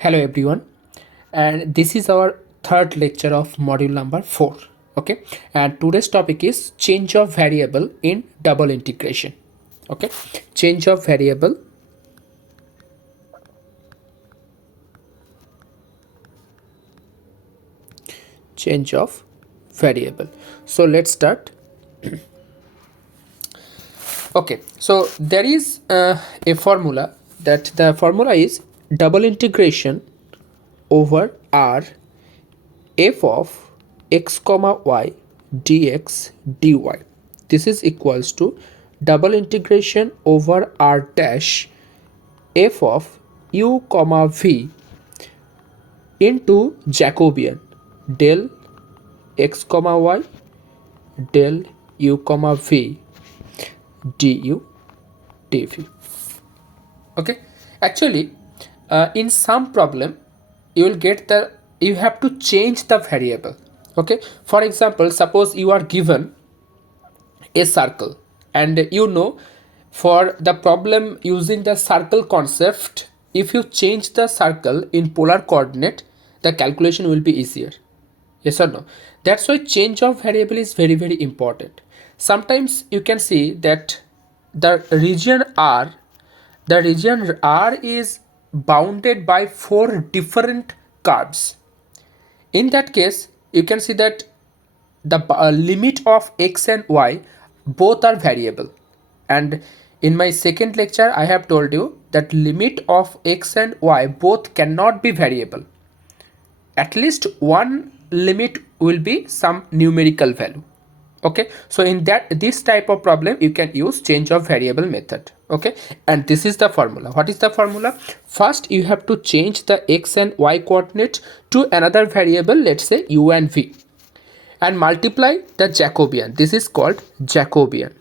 Hello everyone, and this is our third lecture of module number 4. Okay, and today's topic is change of variable in double integration. Okay, change of variable change of variable. So let's start. Okay, so there is a formula, that the formula is double integration over r f of x comma y dx dy. This is equals to double integration over r dash f of u comma v into Jacobian del x comma y del u comma v du dv. Okay, actually in some problem you have to change the variable. Okay, for example, suppose you are given a circle, and for the problem using the circle concept, if you change the circle in polar coordinate, the calculation will be easier. Yes or no? That's why change of variable is very important. Sometimes you can see that the region R is bounded by four different curves. In that case, you can see that the limit of x and y both are variable, and in my second lecture I have told you that limit of x and y both cannot be variable. At least one limit will be some numerical value. Okay, so in this type of problem you can use change of variable method. Okay, and this is the formula. What is the formula? First you have to change the x and y coordinate to another variable, let's say u and v, and multiply the Jacobian. This is called Jacobian,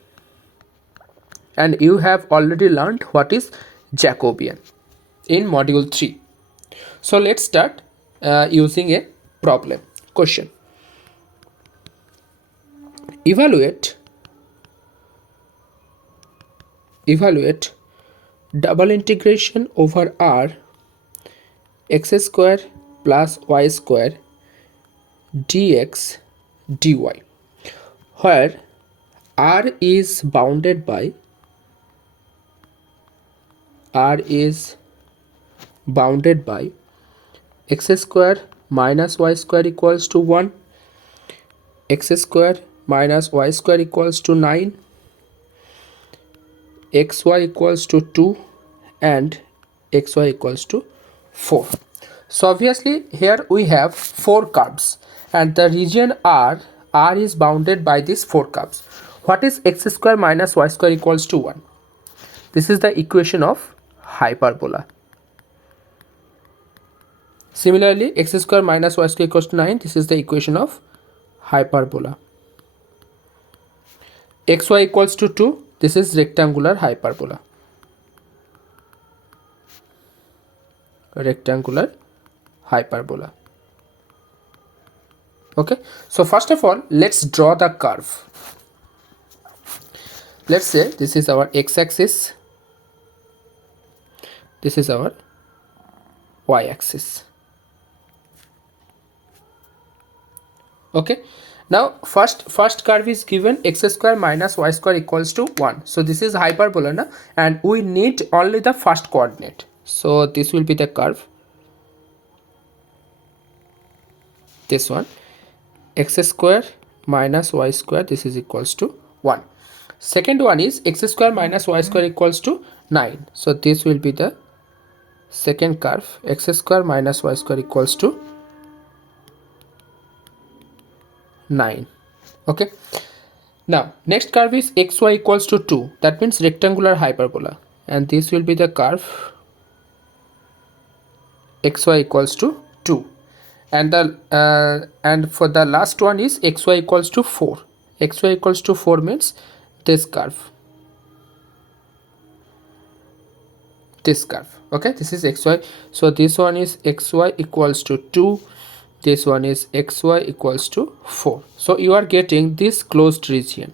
and you have already learned what is Jacobian in module 3. So let's start using a problem question. Evaluate double integration over r x square plus y square dx dy, where r is bounded by x square minus y square equals to 1, x square minus y square equals to 9, xy equals to 2, and xy equals to 4. So obviously here we have four curves, and the region R is bounded by these four curves. What is x square minus y square equals to 1? This is the equation of hyperbola. Similarly, x square minus y square equals to 9. This is the equation of hyperbola. Xy equals to 2. This is rectangular hyperbola. Okay, so first of all, let's draw the curve. Let's say this is our x-axis, this is our y-axis. Okay, now first curve is given x square minus y square equals to 1. So this is hyperbola na? And we need only the first coordinate. So this will be the curve, this one, x square minus y square, this is equals to 1. Second one is x square minus y square equals to 9. So this will be the second curve, x square minus y square equals to 9. Okay, now next curve is xy equals to 2. That means rectangular hyperbola, and this will be the curve xy equals to 2. And and for the last one is xy equals to 4. Xy equals to 4 means this curve. Okay, this is xy. So this one is xy equals to 2. This one is xy equals to 4. So you are getting this closed region.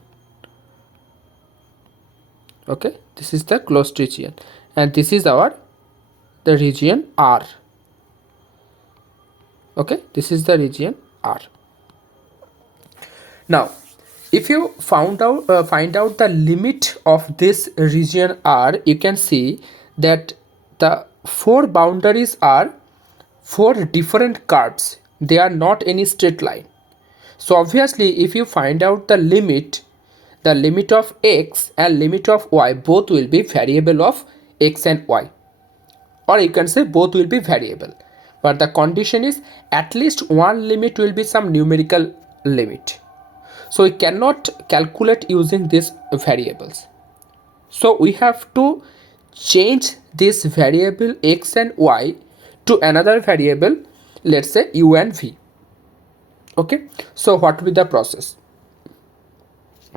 Okay, this is the closed region, and this is the region R. Okay, this is the region R. Now if you find out the limit of this region R, you can see that the four boundaries are four different curves. They are not any straight line. So obviously if you find out the limit of x and limit of y, both will be variable of x and y, or you can say both will be variable, but the condition is at least one limit will be some numerical limit. So we cannot calculate using these variables, so we have to change this variable x and y to another variable, let's say u and v. Okay, so what will be the process?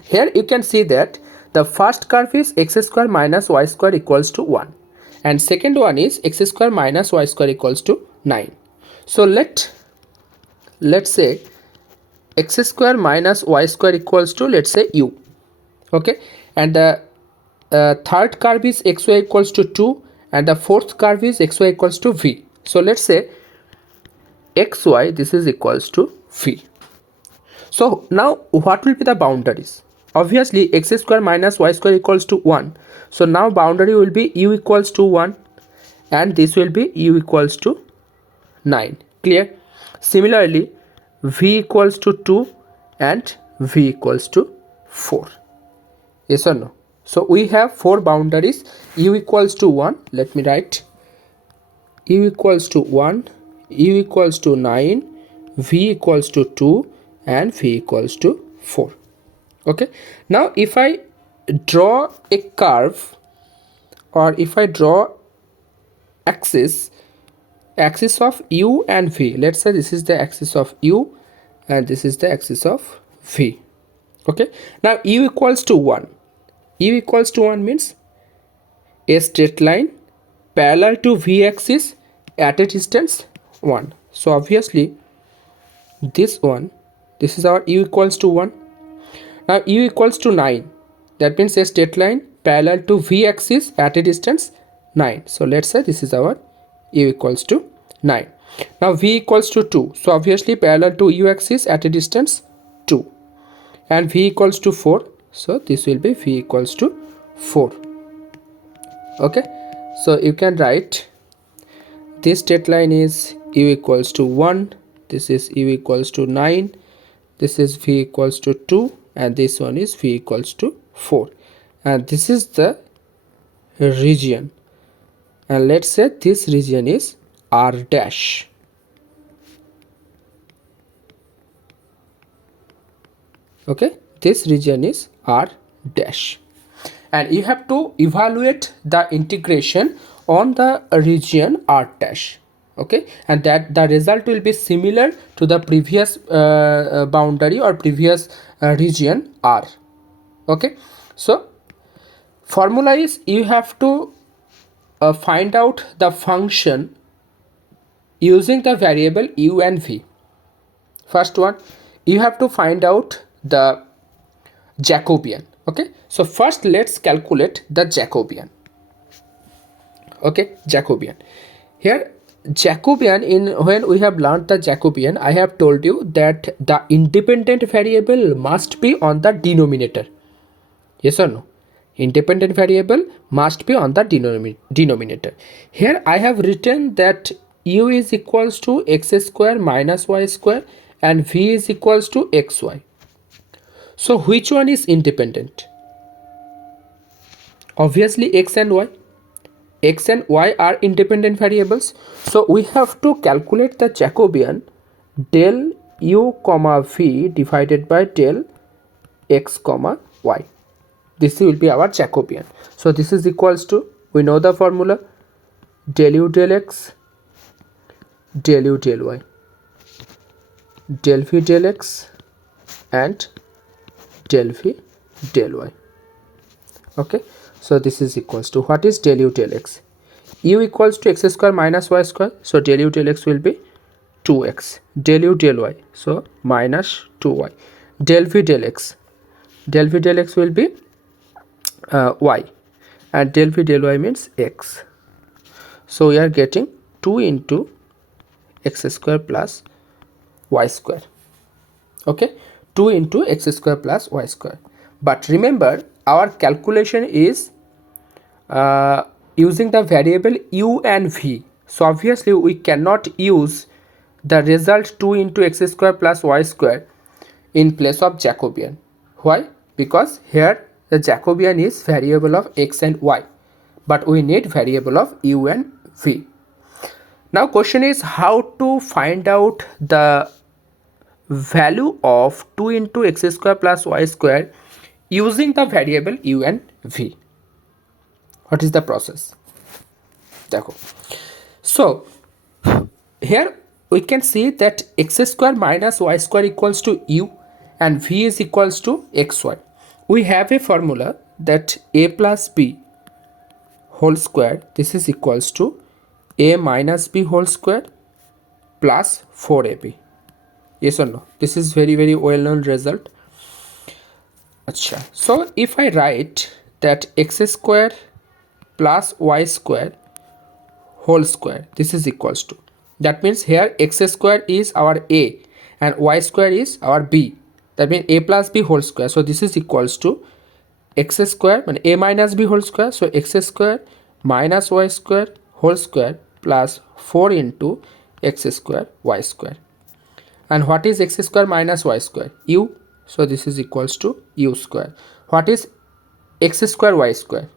Here you can see that the first curve is x square minus y square equals to 1, and second one is x square minus y square equals to 9. So let's say x square minus y square equals to, let's say, u. Okay, and the third curve is xy equals to 2, and the fourth curve is xy equals to v. So let's say xy, this is equals to v. So now what will be the boundaries? Obviously x square minus y square equals to 1. So now boundary will be u equals to 1, and this will be u equals to 9. Clear? Similarly v equals to 2 and v equals to 4. Yes or no? So we have four boundaries. U equals to 1. Let me write. U equals to 1, u equals to 9, v equals to 2, and v equals to 4. Okay, now if I draw a curve, or if I draw axis of u and v, let's say this is the axis of u and this is the axis of v. Okay, now u equals to 1. U equals to 1 means a straight line parallel to v axis at a distance 1. So obviously this is our u equals to 1. Now u equals to 9, that means a straight line parallel to v axis at a distance 9. So let's say this is our u equals to 9. Now v equals to 2, so obviously parallel to u axis at a distance 2, and v equals to 4, so this will be v equals to 4. Okay, so you can write this straight line is u equals to 1, this is u equals to 9, this is v equals to 2, and this one is v equals to 4, and this is the region, and let's say this region is r dash. Okay, this region is r dash, and you have to evaluate the integration on the region r dash. Okay, and that the result will be similar to the previous boundary or previous region r. Okay, so formula is you have to find out the function using the variable u and v. First one, you have to find out the Jacobian. Okay, so first let's calculate the Jacobian. Okay, Jacobian. Here Jacobian, when we have learned the Jacobian, I have told you that the independent variable must be on the denominator. Yes or no? Independent variable must be on the denominator. Here I have written that u is equals to x square minus y square and v is equals to xy. So which one is independent? Obviously x and y. X and y are independent variables, so we have to calculate the Jacobian del u comma v divided by del x comma y. This will be our Jacobian. So this is equals to, we know the formula, del u del x, del u del y, del v del x, and del v del y. Okay, so this is equals to, what is del u del x? U equals to x square minus y square, so del u del x will be 2x. Del u del y, so minus 2y. Del v del x will be y, and del v del y means x. So we are getting 2 into x square plus y square. Okay, 2 into x square plus y square. But remember, our calculation is using the variable u and v. So obviously we cannot use the result 2 into x square plus y square in place of Jacobian. Why? Because here the Jacobian is variable of x and y, but we need variable of u and v. Now question is how to find out the value of 2 into x square plus y square using the variable u and v. What is the process? So here we can see that x square minus y square equals to u and v is equals to xy. We have a formula that a plus b whole square, this is equals to a minus b whole square plus 4ab. Yes or no? This is very well known result. Achha. So if I write that x square plus y square whole square, this is equals to, that means here x square is our a and y square is our b, that means a plus b whole square. So this is equals to x square and a minus b whole square, so x square minus y square whole square plus 4 into x square y square. And what is x square minus y square? U. So this is equals to u square. What is x square y square?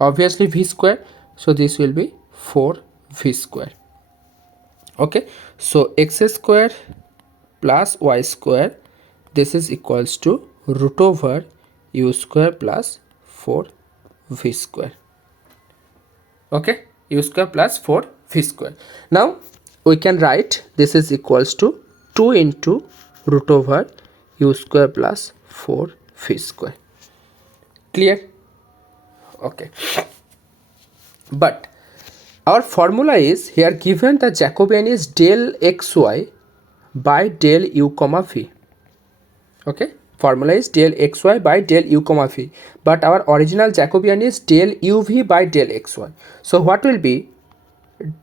Obviously v square, so this will be 4v square. Okay, so x square plus y square, this is equals to root over u square plus 4v square. Okay, u square plus 4v square. Now we can write this is equals to 2 into root over u square plus 4v square. Clear? Okay, but our formula is here given the Jacobian is del xy by del u comma v. Okay, formula is del xy by del u comma v, but our original Jacobian is del uv by del xy. So what will be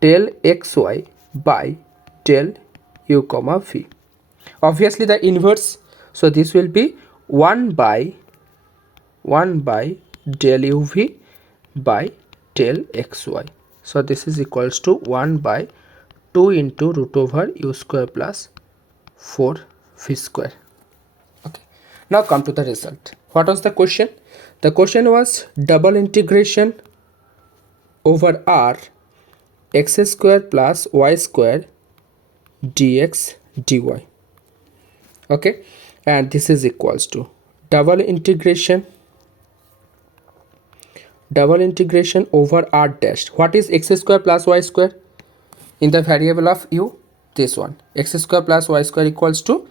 del xy by del u comma v? Obviously the inverse, so this will be 1 by del uv by del xy. So this is equals to 1 by 2 into root over u square plus 4v square. Okay, now come to the result. What was the question? The question was double integration over r x square plus y square dx dy. Okay, and this is equals to double integration over r dash. What is x square plus y square in the variable of u? This one, x square plus y square equals to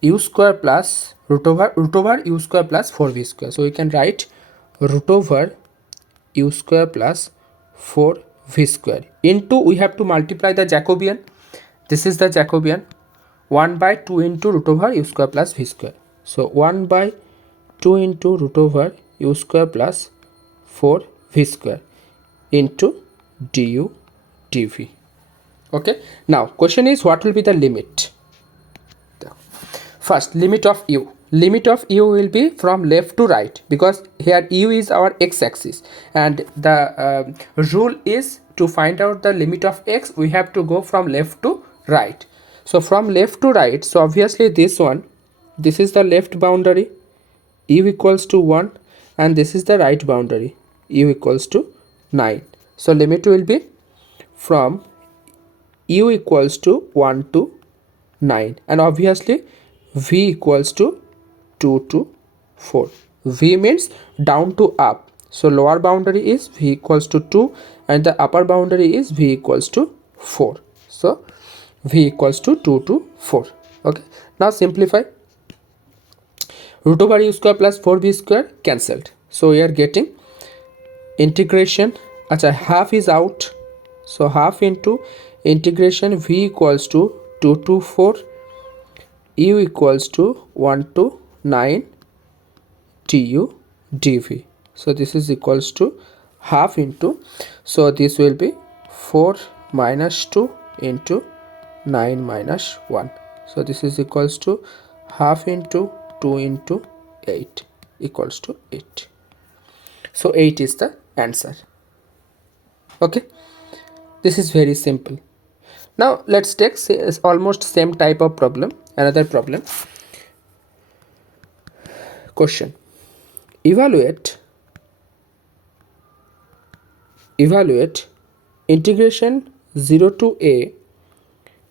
u square plus root over u square plus 4v square. So we can write root over u square plus 4v square into, we have to multiply the Jacobian. This is the Jacobian, 1 by 2 into root over u square plus v square. So 1 by 2 into root over u square plus 4v square into du dv. Okay, now question is what will be the limit? First, limit of u. Limit of u will be from left to right, because here u is our x-axis and the rule is to find out the limit of x, we have to go from left to right. So from left to right, so obviously this one, this is the left boundary, u equals to 1, and this is the right boundary, u equals to 9. So limit will be from u equals to 1 to 9, and obviously v equals to 2 to 4. V means down to up, so lower boundary is v equals to 2 and the upper boundary is v equals to 4. So v equals to 2 to 4. Okay, now simplify. Root over u square plus 4v square cancelled, so we are getting integration, half is out, so half into integration v equals to 2 to 4, u equals to 1 to 9 du dv. So this is equals to half into, so this will be 4 minus 2 into 9 minus 1. So this is equals to half into 2 into 8 equals to 8. So 8 is the answer. Okay, this is very simple. Now let's take almost same type of problem. Another problem. Question: evaluate integration 0 to a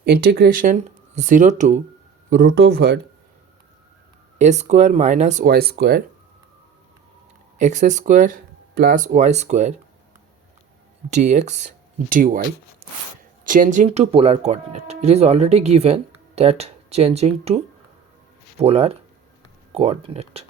integration 0 to root over a square minus y square x square plus y square dx dy changing to polar coordinate. It is already given that changing to polar coordinate.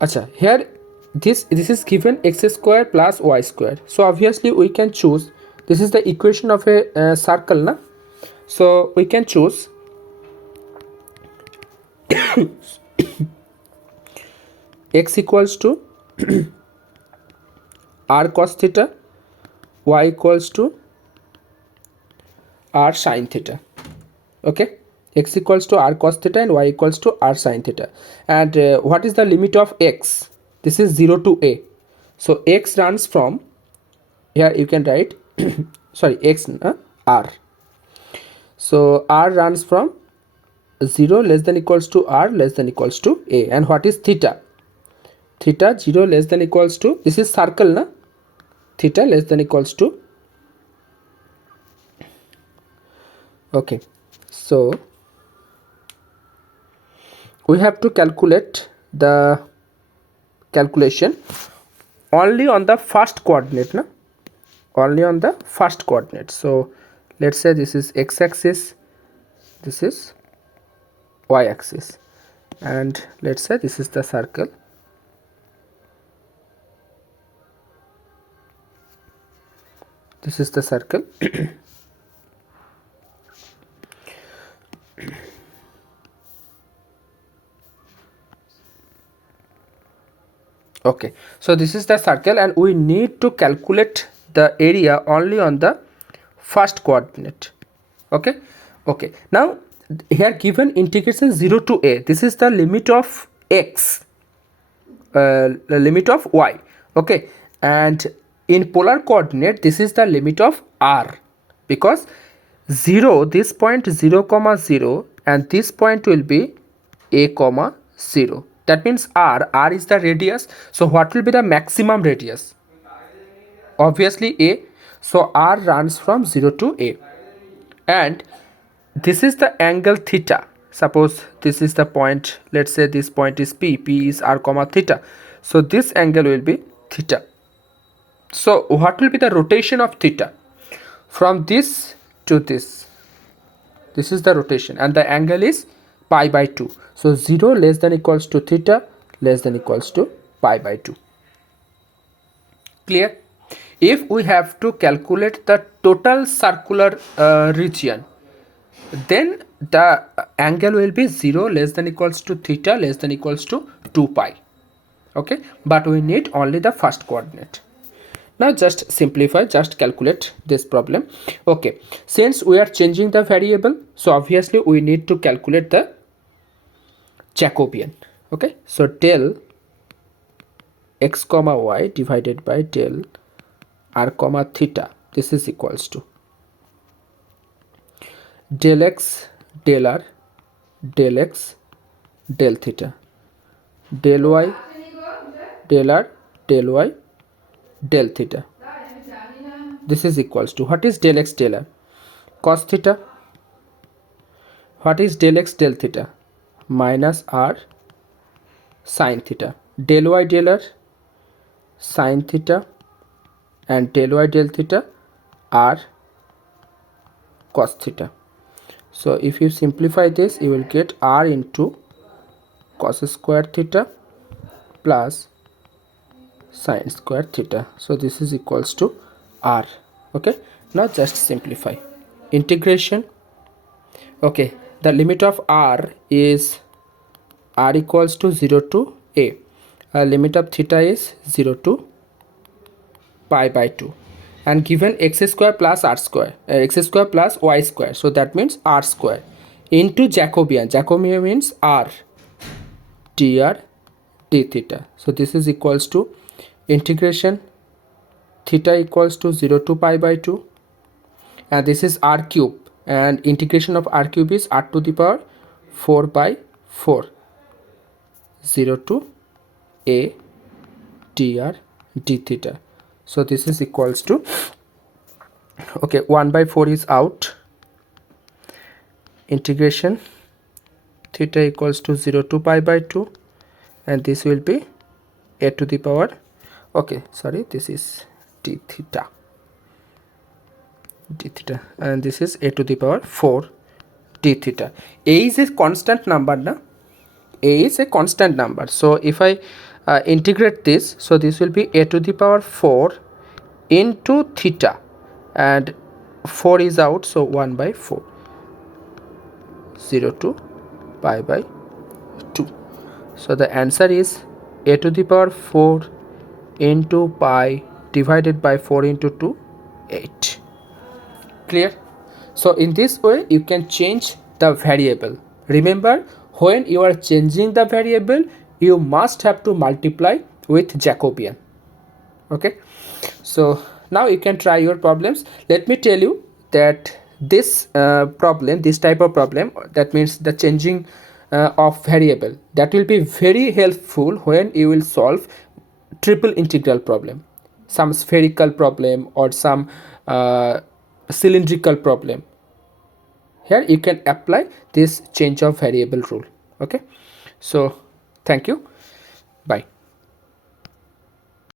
Acha, here this is given x square plus y square. So obviously we can choose, this is the equation of a circle, na? So we can choose x equals to r cos theta, y equals to r sin theta. Okay, x equals to r cos theta and y equals to r sin theta. And what is the limit of x? This is 0 to a. So x runs from, here you can write sorry, x r. So r runs from 0 less than equals to r less than equals to a. And what is theta? Theta 0 less than equals to, this is circle, na? Theta less than equals to, okay, so we have to calculate the calculation only on the first coordinate, na? Only on the first coordinate. So let's say this is x-axis, this is y-axis, and let's say this is the circle. This is the circle. Okay, so this is the circle and we need to calculate the area only on the first coordinate. Okay, okay, now here given integration 0 to a, this is the limit of x, the limit of y. Okay, and in polar coordinate this is the limit of r, because 0, this point 0 comma 0 and this point will be a comma 0. That means r is the radius. So what will be the maximum radius? Obviously a. So r runs from 0 to a, and this is the angle theta. Suppose this is the point, let's say this point is p is r comma theta. So this angle will be theta. So what will be the rotation of theta? From this to this, this is the rotation, and the angle is pi by 2. So 0 less than equals to theta less than equals to pi by 2. Clear? If we have to calculate the total circular region, then the angle will be 0 less than equals to theta less than equals to 2 pi. Okay, but we need only the first coordinate. Now just simplify, just calculate this problem. Okay, since we are changing the variable, so obviously we need to calculate the Jacobian. Okay, so del x comma y divided by del r comma theta, this is equals to del x del r del x del theta del y del r del y del theta. This is equals to, what is del x del r? Cos theta. What is del x del theta? Minus r sin theta. Del y del r sin theta, and del y del theta r cos theta. So if you simplify this, you will get r into cos square theta plus sin square theta. So this is equals to r. Okay, now just simplify. Integration. Okay, the limit of r is r equals to 0 to a. Limit of theta is 0 to pi by 2. and given x square plus r square, x square plus y square, so that means r square into Jacobian. Jacobian means r dr d theta. So this is equals to integration theta equals to 0 to pi by 2, and this is r cube, and integration of r cube is r to the power 4 by 4, 0 to a dr d theta. So this is equals to, okay, 1 by 4 is out, integration theta equals to 0 to pi by 2, and this will be a to the power, okay, sorry, this is d theta, and this is a to the power 4 d theta. A is a constant number, na? A is a constant number, so if I integrate this, so this will be a to the power 4 into theta, and 4 is out, so 1 by 4, 0 to pi by 2. So the answer is a to the power 4 into pi divided by 4 into 2, 8. Clear? So in this way you can change the variable. Remember, when you are changing the variable, you must have to multiply with Jacobian. Okay, so now you can try your problems. Let me tell you that this problem, this type of problem, that means the changing of variable, that will be very helpful when you will solve triple integral problem, some spherical problem, or some cylindrical problem. Here you can apply this change of variable rule. Okay, so thank you, bye.